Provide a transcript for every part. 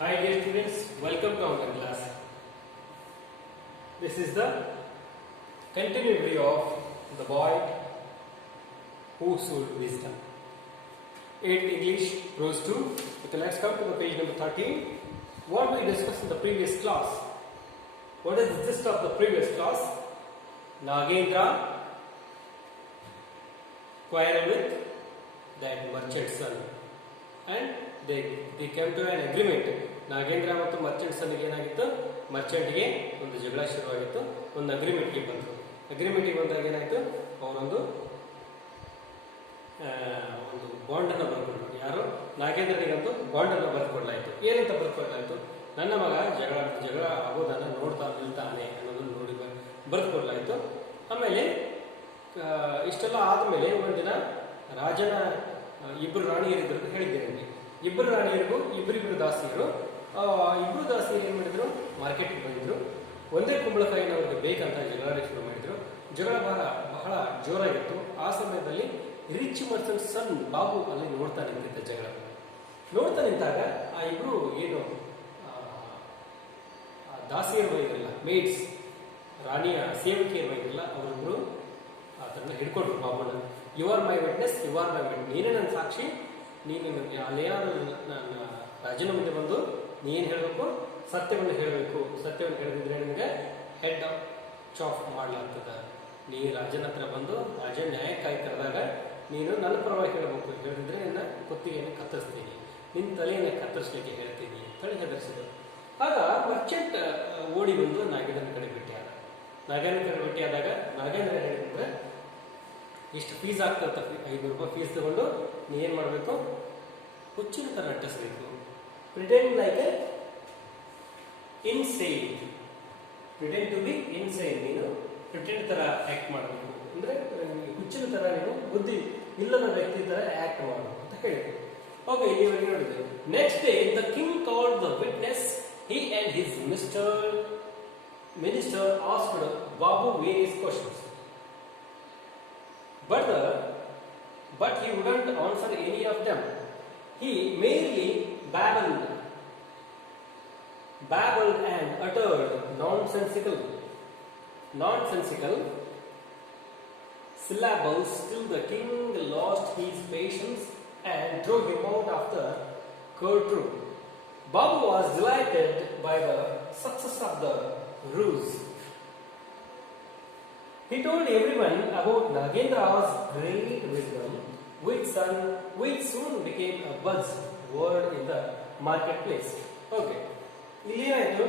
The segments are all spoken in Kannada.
Hi dear students, welcome to our class. This is the continued video of the boy who sold wisdom. 8 English Prose 2. Okay, let's come to the page number 13. What we discussed in the previous class. What is the gist of the previous class? Nagendra quarreled with that merchant son and they came to an agreement. Nagendra ಮತ್ತು ಮರ್ಚೆಂಟ್ ಸನ್ನಿಗೆ ಏನಾಗಿತ್ತು, ಮರ್ಚೆಂಟ್ಗೆ ಒಂದು ಜಗಳ ಶುರುವಾಗಿತ್ತು. ಒಂದು ಅಗ್ರಿಮೆಂಟ್ಗೆ ಬಂದರು. ಅಗ್ರಿಮೆಂಟ್ಗೆ ಬಂದಾಗ ಏನಾಯಿತು, ಅವರೊಂದು ಬಾಂಡನ್ನು ಬರ್ಕೊಂಡ್ರು. ಯಾರು, ನಾಗೇಂದ್ರನಿಗಂತೂ ಬಾಂಡನ್ನು ಬರೆದುಕೊಡ್ಲಾಯಿತು. ಏನಂತ ಬರೆದುಕೊಡ್ಲಾಯಿತು, ನನ್ನ ಮಗ ಜಗಳ ಆಗೋದನ್ನು ನೋಡ್ತಾ ನಿಲ್ತಾನೆ ಅನ್ನೋದನ್ನು ನೋಡಿ ಬರೆದುಕೊಡ್ಲಾಯಿತು. ಆಮೇಲೆ ಇಷ್ಟೆಲ್ಲ ಆದಮೇಲೆ ಒಂದಿನ ರಾಜನ ಇಬ್ಬರು ರಾಣಿಯರಿದ್ರು ಅಂತ ಹೇಳಿದ್ದೆ ನಿಮಗೆ. ಇಬ್ಬರು ರಾಣಿಯರಿಗೂ ಇಬ್ಬರಿಬ್ಬರು ದಾಸಿಯರು ಏನು ಮಾಡಿದ್ರು, ಮಾರ್ಕೆಟ್ಗೆ ಬಂದಿದ್ರು. ಒಂದೇ ಕುಂಬಳಕಾಯಿನ ಅವ್ರಿಗೆ ಬೇಕಂತ ಜಗಳ ಶುರು ಮಾಡಿದ್ರು. ಜಗಳ ಬಹಳ ಜೋರಾಗಿತ್ತು. ಆ ಸಮಯದಲ್ಲಿ ರಿಚ್ ಮರ್ಚೆಂಟ್ ಸನ್ ಬಾಬು ಅಲ್ಲಿ ನೋಡ್ತಾ ನಿಂತಿದ್ದ. ಜಗಳ ನೋಡ್ತಾ ನಿಂತಾಗ ಆ ಇಬ್ರು ಏನು ದಾಸಿಯರು ಬೈದ್ರಲ್ಲ, ಮೇಡ್ಸ್, ರಾಣಿಯ ಸೇವಕಿಯರು ಬೈದ್ರಲ್ಲ, ಅವರಿಬ್ರು ಅದನ್ನ ಹಿಡ್ಕೊಂಡ್ರು ಬಾಬುನ. You are my witness, you are my witness, ನೀನೇ ನನ್ನ ಸಾಕ್ಷಿ. ನೀನು ಅಲ್ಲೇನಾದ್ರು ನನ್ನ ರಾಜನ ಮುಂದೆ ಬಂದು ನೀನು ಹೇಳಬೇಕು, ಸತ್ಯವನ್ನು ಹೇಳಬೇಕು. ಸತ್ಯವನ್ನು ಹೇಳಿದ್ರೆ ನಿಮಗೆ ಹೆಡ್ ಚಾಫ್ ಮಾಡಲಾಗ್ತದ. ನೀ ರಾಜನ ಹತ್ರ ಬಂದು ರಾಜ ನ್ಯಾಯಕ್ಕಾಗಿ ಕರೆದಾಗ ನೀನು ನನ್ನ ಪರವಾಗಿ ಹೇಳಬೇಕು. ಹೇಳಿದ್ರೆ ನಿನ್ನ ಕುತ್ತಿಗೆಯನ್ನು ಕತ್ತರಿಸ್ತೀನಿ, ನಿನ್ನ ತಲೆಯನ್ನು ಕತ್ತರಿಸ್ಲಿಕ್ಕೆ ಹೇಳ್ತೀನಿ ಅಂತೇಳಿ ಹೆದರಿಸಿದ್ರು. ಆಗ ಮರ್ಚೆಂಟ್ ಓಡಿ ಬಂದು ನಾಗೇಂದ್ರನ ಕಡೆ ಭೇಟಿಯಾದ. ಭೇಟಿಯಾದಾಗ ನಾಗೇಂದ್ರ ಹೇಳಿದ್ರೆ, ಇಷ್ಟು ಫೀಸ್ ಆಗ್ತದೆ, 500 ರೂಪಾಯಿ ಫೀಸ್ ತಗೊಂಡು ನೀ ಏನು ಮಾಡಬೇಕು, ಹುಚ್ಚಿನ ಥರ ನಟಿಸಬೇಕು. Pretend like a insane, pretend to be insane. ನೀನು ಪ್ರಿಟೆಂಡ್ ಥರ ಆ್ಯಕ್ಟ್ ಮಾಡಬೇಕು, ಅಂದರೆ ಹುಚ್ಚಿನ ಥರ ನೀನು ಬುದ್ಧಿ ಇಲ್ಲದ ವ್ಯಕ್ತಿ ಥರ ಆ್ಯಕ್ಟ್ ಮಾಡಬೇಕು ಅಂತ ಹೇಳಿದ್ರು. ಓಕೆ, ಇಲ್ಲಿವರೆಗೆ ನೋಡಿದ್ವಿ. Next day the king called the witness. He and his minister asked Babu various questions. But he wouldn't answer any of them. He merely babbled and uttered nonsensical syllables till the king lost his patience and drove him out of the courtroom. Babu was delighted by the success of the ruse. He told everyone about Nagendra's great wisdom, which soon became a buzzword in the marketplace. Okay, ಇಲ್ಲಿ ಏನಾಯ್ತು,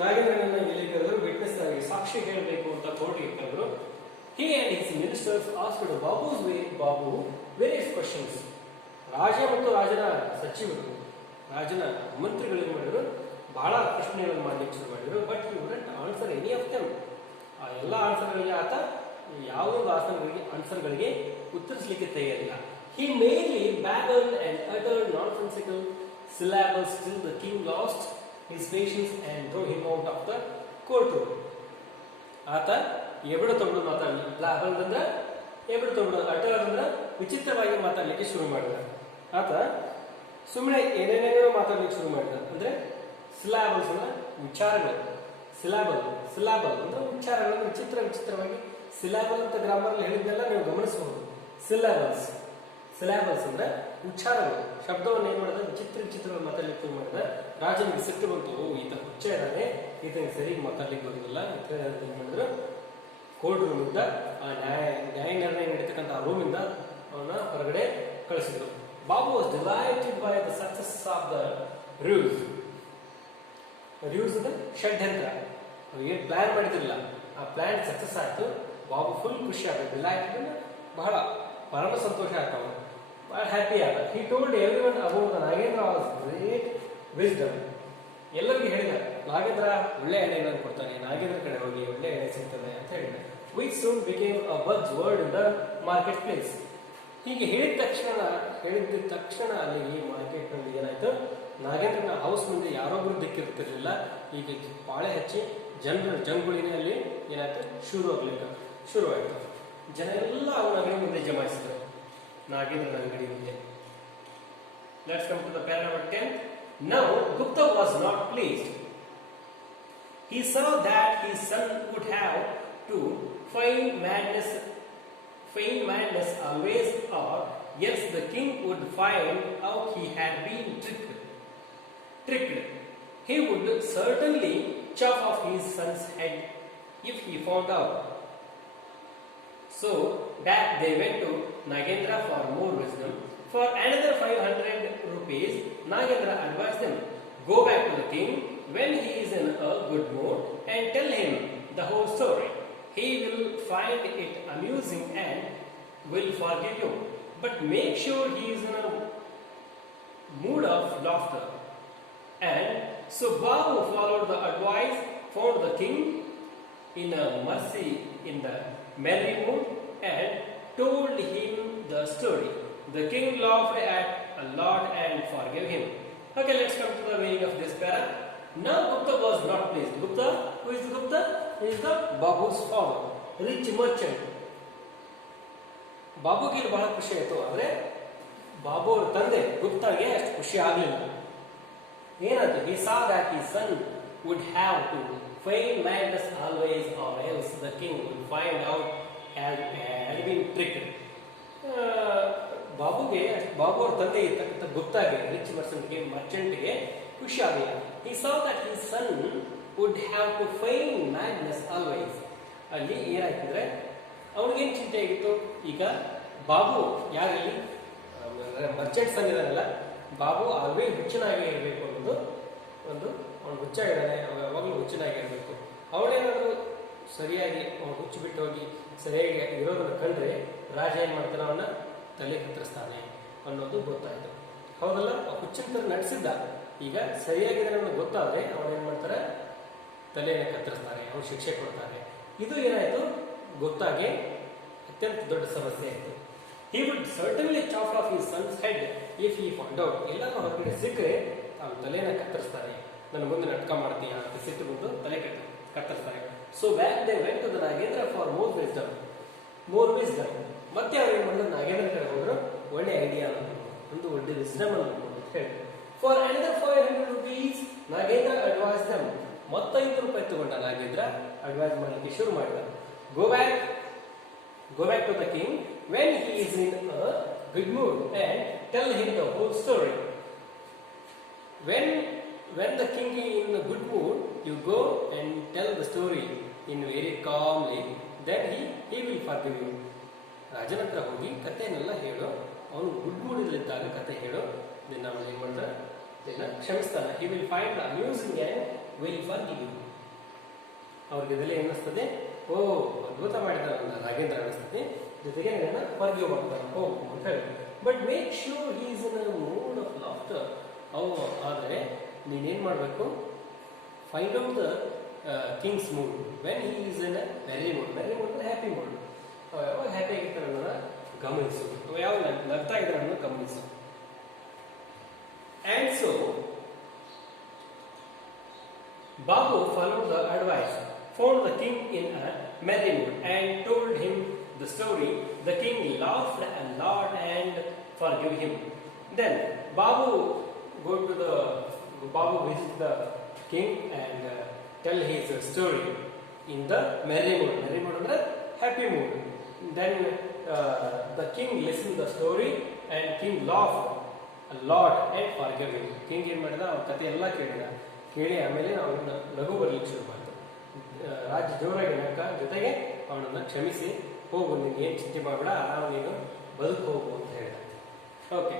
ನಾಗೇಂದ್ರನನ್ನ ಎಲ್ಲಿ ಕರೆದ್ರು, ವಿಟ್ನೆಸ್ ಆಗಿ ಸಾಕ್ಷಿ ಹೇಳಬೇಕು ಅಂತ ಕೋರ್ಟ್ಗೆ ಕರೆದ್ರು. He and his ministers asked Babu various questions. ರಾಜ ಮತ್ತು ರಾಜನ ಸಚಿವರು, ರಾಜನ ಮಂತ್ರಿಗಳು ಏನು ಮಾಡಿದ್ರು, ಬಹಳ ಪ್ರಶ್ನೆಗಳನ್ನು ಮಾಡಲಿಕ್ಕೆ ಶುರು ಮಾಡಿದ್ರು. But he wouldn't answer any of them. ಆ ಎಲ್ಲ ಆನ್ಸರ್ಗಳಿಗೆ ಆತ ಯಾವುದೊಂದು ಆನ್ಸರ್ಗಳಿಗೆ ಉತ್ತರಿಸಲಿಕ್ಕೆ ತಯಾರಿಲ್ಲ. He merely babbled and uttered nonsensical syllables till the king lost his patience and drove him out of the courtroom. ಆತ ಎಬಡು ತಬಡು ಮಾತಾಡಲಿಕ್ಕೆ, ಬ್ಲಾಬಲ್ ಅಂದ್ರೆ ಎಬಡು ತಬಡು, ಅಟರ್ ಅಂದ್ರೆ ವಿಚಿತ್ರವಾಗಿ ಮಾತಾಡಲಿಕ್ಕೆ ಶುರು ಮಾಡಿದ. ಆತ ಸುಮ್ಮನೆ ಏನೇನೇನೋ ಮಾತಾಡಲಿಕ್ಕೆ ಶುರು ಮಾಡಿದ. ಅಂದ್ರೆ ಸಿಲಾಬಲ್ಸ್ ಅಂದ್ರೆ ವಿಚಾರಗಳು, ಸಿಲಾಬಲ್ ಅಂದ್ರೆ ಉಚ್ಚಾರಗಳನ್ನು ವಿಚಿತ್ರವಾಗಿ, ಸಿಲಾಬಲ್ ಅಂತ ಗ್ರಾಮರ್ ಹೇಳಿದ್ದೆಲ್ಲ ನೀವು ಗಮನಿಸಬಹುದು. ಸಿಲಾಬಲ್ಸ್ ಅಂದ್ರೆ ಉಚ್ಚಾರಗಳು, ಶಬ್ದವನ್ನು ಏನ್ ಮಾಡಿದ, ವಿಚಿತ್ರವಾಗಿ ಮಾತಾಡ್ಲಿಕ್ಕೆ ಶುರು ಮಾಡಿದ. ರಾಜನಿಗೆ ಸಿಟ್ಟು ಬಂತು, ಈತ ಹುಚ್ಚ ಇದ್ದಾನೆ, ಈತನಿಗೆ ಸರಿಯಾಗಿ ಮಾತಾಡ್ಲಿಕ್ಕೆ ಬರೋದಿಲ್ಲ ಅಂತ ಏನ್ ಮಾಡಿದ್ರು, ಕೋರ್ಟ್ ರೂಮಿಂದ, ಆ ನ್ಯಾಯ ನಿರ್ಣಯ ನಡೀತಕ್ಕಂಥ ರೂಮಿಂದ ಅವನ ಹೊರಗಡೆ ಕಳಿಸಿದ್ರು. Babu was delighted by the success of the ruse ಅಂದ್ರೆ ಷಡ್ಯಂತ್ರ. ಏನು ಪ್ಲಾನ್ ಮಾಡಿದ್ರಲ್ಲ, ಆ ಪ್ಲಾನ್ ಸಕ್ಸಸ್ ಆಯ್ತು. ಬಾಬು ಫುಲ್ ಖುಷಿ ಆದ, ಡಿಲೈಟೆಡ್, ಬಹಳ ಪರಮ ಸಂತೋಷ ಆಗ್ತಾವ, ಬಹಳ ಹ್ಯಾಪಿ ಆದ. He told everyone about the Nagendra was great wisdom. ಎಲ್ಲರಿಗೂ ಹೇಳಿದ, ನಾಗೇಂದ್ರ ಒಳ್ಳೆ ಎಣ್ಣೆಗಳನ್ನು ಕೊಡ್ತಾನೆ, ನಾಗೇಂದ್ರ ಕಡೆ ಹೋಗಿ ಒಳ್ಳೆ ಎಣ್ಣೆ ಸಿಗ್ತದೆ ಅಂತ ಹೇಳಿದ. Which soon became a buzzword in the market place. ಹೀಗೆ ಹೇಳಿದ ತಕ್ಷಣ ಅಲ್ಲಿ ಈ ಮಾರ್ಕೆಟ್ ನಲ್ಲಿ ಏನಾಯ್ತು, ನಾಗೇಂದ್ರನ ಹೌಸ್ ಮುಂದೆ ಯಾರೊಬ್ರು ದಿಕ್ಕಿರ್ತಿರ್ಲಿಲ್ಲ. ಈಗ ಪಾಳೆ ಹಚ್ಚಿ ಜನಗಳಿನೇ ಅಲ್ಲಿ ಏನಾಯ್ತು, ಶುರುವಾಯಿತು. ಜನ ಎಲ್ಲ ಅವನ ಅಂಗಡಿ ಮುಂದೆ ಜಮಾಯಿಸಿದ್ರು, ನಾಗೇಂದ್ರನ ಅಂಗಡಿ ಮುಂದೆ. Let's come to the para number 10. Now Gupta was not pleased. He saw that his son would have to feign madness always, or else the king would find out he had been tricked. He would certainly chop off his son's head if he found out. So back they went to Nagendra for more wisdom. For another 500 rupees, Nagendra advised them, go back to the king when he is in a good mood and tell him the whole story. He will find it amusing and will forgive you. But make sure he is in a mood of laughter. And so Babu followed the advice, found the king in a merry mood and told him the story. The king laughed at a lot and forgave him. Okay, let's come to the meaning of this para. Now Gupta was not pleased. Gupta, who is Gupta? He is the Babu's father, rich merchant. ಬಾಬುಗೆ ಬಹಳ ಖುಷಿ ಆಯಿತು, ಆದರೆ ಬಾಬು ಅವ್ರ ತಂದೆ ಗುಪ್ತಾಗೆ ಅಷ್ಟು ಖುಷಿ ಆಗಲಿಲ್ಲ. ಏನಾಯ್ತು? He saw that his son would have to feign madness always, or else the king would find out had been tricked. Babu ಅವ್ರ ತಂದೆ ಇರ್ತಕ್ಕಂಥ ಗುಪ್ತಾಗೆ, ರಿಚ್ ಮರ್ಚೆಂಟ್ಗೆ ಖುಷಿ ಆಗಲಿಲ್ಲ. He saw that his son would have to feign madness always. ಅಲ್ಲಿ ಏನಾಯ್ತಂದ್ರೆ ಅವನಿಗೇನು ಚಿಂತೆ ಆಗಿತ್ತು, ಈಗ ಬಾಬು ಯಾರಲ್ಲಿ ಮರ್ಚೆಂಟ್ ಸನ್ ಇದಾನಲ್ಲ, ಬಾಬು ಆಲ್ವೇಸ್ ಹುಚ್ಚನಾಗಿ ಇರಬೇಕು ಅನ್ನೋದು ಅವನು ಹುಚ್ಚಾಗಿದ್ದಾನೆ, ಯಾವಾಗಲೂ ಹುಚ್ಚನಾಗಿ ಇರಬೇಕು. ಅವನೇನಾದರೂ ಸರಿಯಾಗಿ ಅವನು ಹುಚ್ಚು ಬಿಟ್ಟು ಹೋಗಿ ಸರಿಯಾಗಿ ಇರೋದನ್ನು ಕಂಡ್ರೆ ರಾಜ ಏನು ಮಾಡ್ತಾನೆ, ಅವನ್ನ ತಲೆ ಕತ್ತರಿಸ್ತಾನೆ ಅನ್ನೋದು ಗೊತ್ತಾಯಿತು. ಹೌದಲ್ಲ? ಹುಚ್ಚಿನ ಥರ ನಡೆಸಿದ್ದ, ಈಗ ಸರಿಯಾಗಿದೆ ಅನ್ನೋದು ಗೊತ್ತಾದರೆ ಅವನೇನು ಮಾಡ್ತಾರೆ, ತಲೆಯನ್ನು ಕತ್ತರಿಸ್ತಾರೆ, ಅವನು ಶಿಕ್ಷೆ ಕೊಡ್ತಾರೆ. ಇದು ಏನಾಯಿತು, ಗೊತ್ತಾಗೆ ಅತ್ಯಂತ ದೊಡ್ಡ ಸಮಸ್ಯೆ ಆಯಿತು. He would certainly chop off his son's head if he found out. ಎಲ್ಲರೂ ಹೊರಗಡೆ ಸಿಕ್ಕರೆ ಅವನ ತಲೆಯನ್ನು ಕತ್ತರಿಸ್ತಾರೆ, ನನ್ನ ಮುಂದೆ ನಾಟಕ ಮಾಡ್ತೀಯ ಅಂತ ಸಿಟ್ಟು ಬಂದು ತಲೆ ಕತ್ತರಿಸ್ತಾರೆ. So back they went to the Nagendra for more wisdom. ಮತ್ತೆ ಅವ್ರು ಏನು ಮಾಡಿದ್ರು, ನಾಗೇಂದ್ರ ಕಡೆ ಹೋದ್ರು, ಒಳ್ಳೆ ಐಡಿಯಾ ಒಂದು ಒಳ್ಳೆ ವಿಸ್ಡಮ್ ಅಂತ ಹೇಳಿ. For another 500 rupees Nagendra advise them. ಮತ್ತೆ 5 ರೂಪಾಯಿ ತಗೊಂಡ ನಾಗೇಂದ್ರ ಅಡ್ವೈಸ್ ಮಾಡಲಿಕ್ಕೆ ಶುರು ಮಾಡಿದ. Go back to the king when he is in a good mood and tell him the whole story. When the king is in a good mood, you go and tell the story in very calmly, then he will forgive you. ರಾಜನ ಹತ್ರ ಹೋಗಿ ಕಥೆಯನ್ನೆಲ್ಲ ಹೇಳು, ಅವನು ಗುಡ್ ಮೂಡಿದ್ದಾಗ ಕಥೆ ಹೇಳು, ದೆನ್ ಅವನು ಏನು ಮಾಡ್ತಾನೆ, ಇದನ್ನ ಕ್ಷಮಿಸ್ತಾನೆ. He will find the amusing and will forgive you. ಅವ್ರಿಗೆ ಇದೆಲ್ಲ ಏನಿಸ್ತದೆ, ಓ ಅದ್ಭುತ ಮಾಡಿದಾರಲ್ಲ ನಾಗೇಂದ್ರ ಅನಿಸ್ತದೆ, ಜೊತೆಗೆ ನನ್ನ ಫರ್ಗಿವ್ ಮಾಡ್ತಾರೆ ಹೋಗು ಅಂತ ಹೇಳಿ. But make sure he is in a mood of laughter. ಆದರೆ ನೀನೇನು ಮಾಡಬೇಕು, find out the king's mood when he is in a very mood ಅಂದರೆ ಹ್ಯಾಪಿ ಮೂಡ್. ಯಾವಾಗ ಹ್ಯಾಪಿ ಆಗಿರ್ತಾರೆ ಅನ್ನೋದನ್ನ ಗಮನಿಸು, ಯಾವಾಗ ನಗ್ತಾ ಇದ್ದಾರೆ ಅನ್ನೋದು ಗಮನಿಸು. And so Babu followed the advice, found the king in a merry mood and told him the story. The king laughed a lot and forgave him. Then Babu visit the king and tell his story in the merry mood. Merry mood ಅಂದ್ರೆ happy mood. Then the king listened the story and king laughed a lot and forgave him. King ಏನು ಮಾಡಿದ, ಅವನ ಕಥೆ ಎಲ್ಲ ಕೇಳಿ ಆಮೇಲೆ ಅವನನ್ನು ನಗು ಬರಲಿಕ್ಕೆ ಶುರು ಮಾಡಿತು. ರಾಜ ಜೋರಾಗಿ ನಕ್ಕ, ಜೊತೆಗೆ ಅವನನ್ನು ಕ್ಷಮಿಸಿ ಹೋಗು, ನೀನು ಏನು ಚಿಂತೆ ಮಾಡಬೇಡ, ಆರಾಮ ನೀನು ಬದುಕು ಹೋಗು ಅಂತ ಹೇಳಿದ. Okay.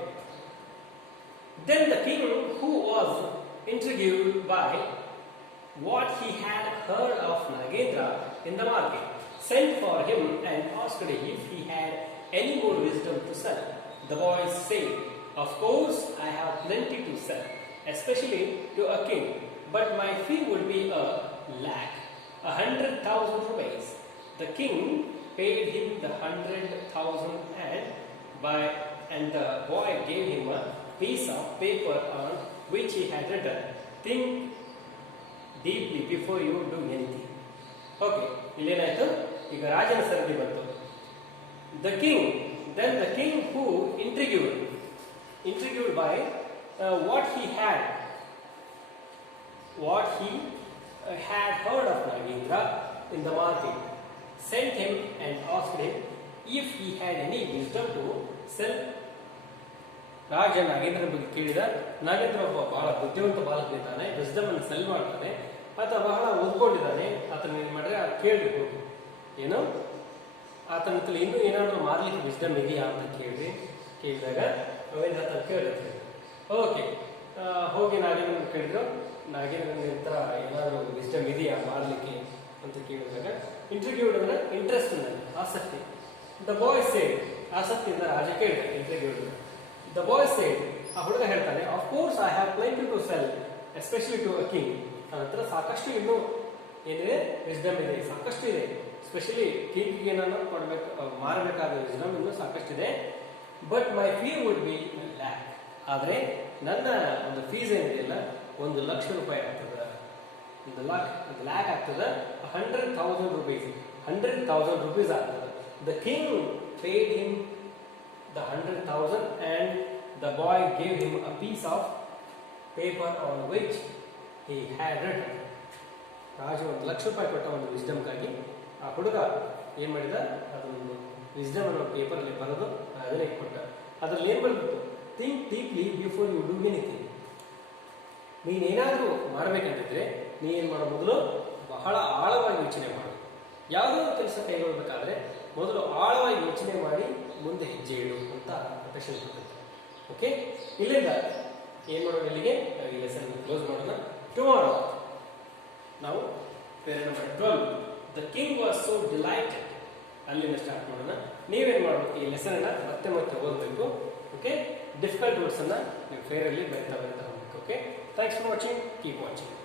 Then the king, who was intrigued by what he had heard of Nagendra in the market, sent for him and asked if he had any more wisdom to sell. The boy said, "Of course, I have plenty to sell, especially to a king, but my fee would be 100,000 rupees." The king paid him the 100,000 and the boy gave him a piece of paper on which he had written, "Think deeply before you do anything." Okay, ಇಲ್ಲೇನಾಯ್ತು, ಈಗ ರಾಜನ ಸರದಿ ಬಂತು. The king who intrigued by what he had what he had heard of Nagendra in the market, sent him and asked him if he had any wisdom to sell. ರಾಜ ನಾಗೇಂದ್ರನ ಬಗ್ಗೆ ಕೇಳಿದ. ನಾಗೇಂದ್ರ ಒಬ್ಬ ಬಹಳ ಬುದ್ಧಿವಂತ ಬಾಲಕನಿದ್ದಾನೆ, ವಿಸ್ಡಮ್ ಅನ್ನು ಸೆಲ್ ಮಾಡ್ತಾನೆ, ಆತ ಬಹಳ ಓದ್ಕೊಂಡಿದ್ದಾನೆ. ಆತನ ಏನ್ ಮಾಡ್ರೆ ಕೇಳಬೇಕು, ಏನು ಆತನ ಹತ್ರ ಇನ್ನೂ ಏನಾದರೂ ಮಾರ್ಲಿಕ್ಕೆ ವಿಸ್ಡಮ್ ಇದೆಯಾ ಅಂತ ಕೇಳಿದಾಗ ಅವೇನು ಆತನ ಕೇಳಿದ್ರೆ ಓಕೆ ಹೋಗಿ ನಾಗೇಂದ್ರನ ಕೇಳಿದ್ರು. ನಾಗೇಂದ್ರನ ಹತ್ರ ಏನಾದರೂ ವಿಸ್ಡಮ್ ಇದೆಯಾ ಮಾರ್ಲಿಕ್ಕೆ ಅಂತ ಕೇಳಿದಾಗ ಇಂಟರ್ವ್ಯೂಡ್ ಅಂದ್ರೆ ಇಂಟ್ರೆಸ್ಟ್ ಆಸಕ್ತಿ. ದ ಬಾಯ್ ಸೇಡ್, ಆಸಕ್ತಿಯಿಂದ ರಾಜ ಕೇಳಿದ ಇಂಟರ್ವ್ಯೂಡ್. ದ ಬಾಯ್ ಸೇಡ್, ಆ ಹುಡುಗ ಹೇಳ್ತಾನೆ, of course I have plenty to sell especially to a king. ನನ್ನ ಹತ್ರ ಸಾಕಷ್ಟು ಇನ್ನೂ ಏನಿದೆ ವಿಸ್ಡಮ್ ಇದೆ, ಸಾಕಷ್ಟು ಇದೆ. ಸ್ಪೆಷಲಿ ಕಿಂಗ್ಗೆ ಏನಾದ್ರು ಕೊಡಬೇಕು, ಮಾರಬೇಕಾದ ವಿಸ್ಡಮ್ ಇನ್ನೂ ಸಾಕಷ್ಟಿದೆ. But my fee would be lac, ಆದರೆ ನನ್ನ ಒಂದು ಫೀಸ್ ಏನಿದೆಯಲ್ಲ 1,00,000 ರೂಪಾಯಿ ಆಗ್ತದೆ. 1,00,000 ಆಗ್ತದೆ. 100,000 rupees, 100,000 rupees ಆಗ್ತದೆ. The king paid him the 100,000 and the boy gave him a piece of paper on which he had written. ರಾಜ 1,00,000 ರೂಪಾಯಿ ಕೊಟ್ಟ ಒಂದು ವಿಸ್ಡಮ್ಗಾಗಿ ಆ ಹುಡುಗ ಏನ್ ಮಾಡಿದ, ಅದೊಂದು ವಿಸ್ಡಮ್ ಅನ್ನೋ ಪೇಪರಲ್ಲಿ ಬರೆದು ಅದನ್ನೇ ಕೊಟ್ಟ. ಅದ್ರಲ್ಲಿ ಏನ್ ಬರಬೇಕು, think deeply before you do anything. ನೀನೇನಾದರೂ ಮಾಡಬೇಕಂತಿದ್ರೆ ನೀನು ಮಾಡೋ ಮೊದಲು ಬಹಳ ಆಳವಾಗಿ ಯೋಚನೆ ಮಾಡು. ಯಾವುದೋ ಒಂದು ಕೆಲಸ ಕೈಗೊಳ್ಳಬೇಕಾದ್ರೆ ಮೊದಲು ಆಳವಾಗಿ ಯೋಚನೆ ಮಾಡಿ ಮುಂದೆ ಹೆಜ್ಜೆ ಇಡು ಅಂತ ಪ್ರೊಟೆಕ್ಷನ್ ಕೊಡುತ್ತೆ. ಓಕೆ, ಇಲ್ಲಿಂದ ಏನು ಮಾಡೋಣ, ಇಲ್ಲಿಗೆ ಈ ಲೆಸನ್ ಕ್ಲೋಸ್ ಮಾಡೋಣ. ಟುಮಾರೋ ನಾವು para number 12, the king was so delighted, ಅಲ್ಲಿಂದ ಸ್ಟಾರ್ಟ್ ಮಾಡೋಣ. ನೀವೇನು ಮಾಡಬೇಕು, ಈ ಲೆಸನ್ ಮತ್ತೆ ಮತ್ತೆ ಓದಬೇಕು. ಓಕೆ, ಡಿಫಿಕಲ್ಟ್ ವರ್ಡ್ಸ್ ಅನ್ನ ನೀವು ಫೇರಲ್ಲಿ ಬರೀತಾ ಹೋಗ್ಬೇಕು. Okay, thanks for watching, keep watching.